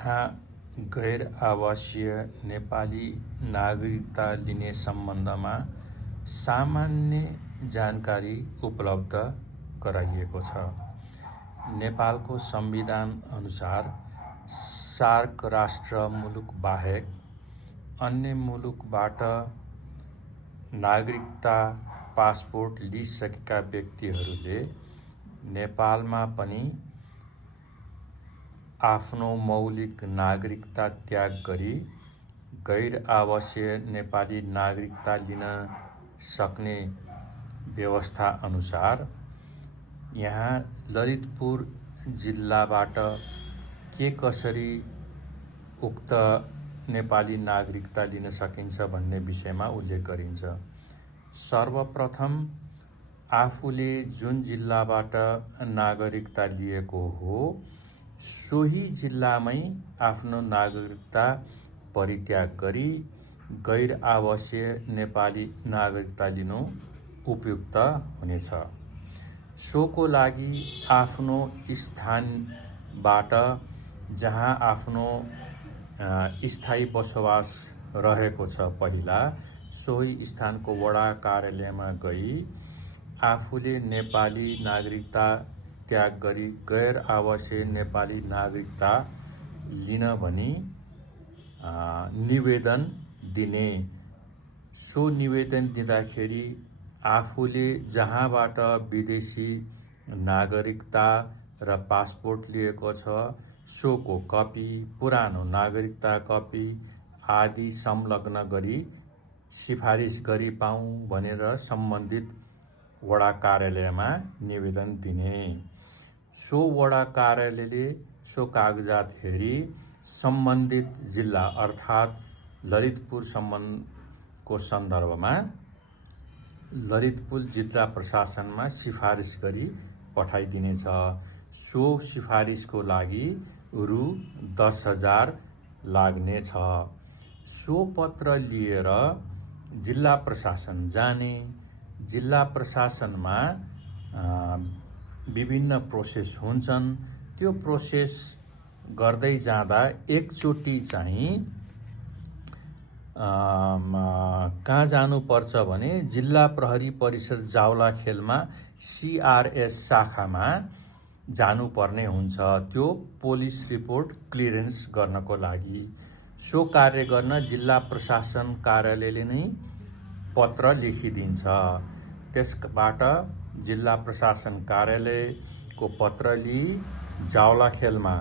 यहाँ गैर आवासीय नेपाली नागरिकता लिने सम्बन्धमा सामान्य जानकारी उपलब्ध गराइएको छ। नेपालको संविधान अनुसार सार्क राष्ट्र मुलुक बाहेक अन्य मुलुकबाट नागरिकता पासपोर्ट लिइसकेका व्यक्तिहरूले नेपालमा पनि आफ्नो मौलिक नागरिकता त्याग गरी गैर आवासीय नेपाली नागरिकता लिन सक्ने व्यवस्था अनुसार यहाँ ललितपुर जिल्लाबाट के कसरी उक्त नेपाली नागरिकता लिन सकिन्छ भन्ने विषयमा उल्लेख गरिन्छ। सर्वप्रथम आफूले जुन जिल्लाबाट नागरिकता लिएको हो सोही जिल्लामै आफ्नो नागरिकता परित्याग गरी गैर आवासीय नेपाली नागरिकता लिनु उपयुक्त हुनेछ। सोको लागि आफ्नो स्थानबाट जहाँ आफ्नो स्थायी बसोबास रहेको छ पहिला सोही स्थानको वडा कार्यालयमा गई आफूले नेपाली नागरिकता त्याग गरी गैर आवासीय नेपाली नागरिकता लिन भनी निवेदन दिने। सो निवेदन दिँदाखेरि आफूले जहाँबाट विदेशी नागरिकता र पासपोर्ट लिएको छ सोको कपी, पुरानो नागरिकता कपी आदि संलग्न गरी सिफारिस गरी पाऊँ भनेर सम्बन्धित वडा कार्यालयमा निवेदन दिने। सो वडा कार्यालयले सो कागजात हेरी सम्बन्धित जिल्ला अर्थात् ललितपुर को सन्दर्भमा ललितपुर जिल्ला प्रशासनमा सिफारिस गरी पठाइदिनेछ। सो सिफारिसको लागि रु 10,000 लाग्नेछ। सो पत्र लिएर जिल्ला प्रशासन जाने। जिल्ला प्रशासनमा विभिन्न प्रोसेस हुन्छन्। त्यो प्रोसेस गर्दै जाँदा एकचोटि चाहिँ कहाँ जानुपर्छ भने जिल्ला प्रहरी परिसर जावलाखेलमा CRS शाखामा जानुपर्ने हुन्छ त्यो पोलिस रिपोर्ट क्लियरेन्स गर्नको लागि। सो कार्य गर्न जिल्ला प्रशासन कार्यालयले नै पत्र लेखिदिन्छ। त्यसबाट जिल्ला प्रशासन कार्यालयको पत्र लिई जावलाखेलमा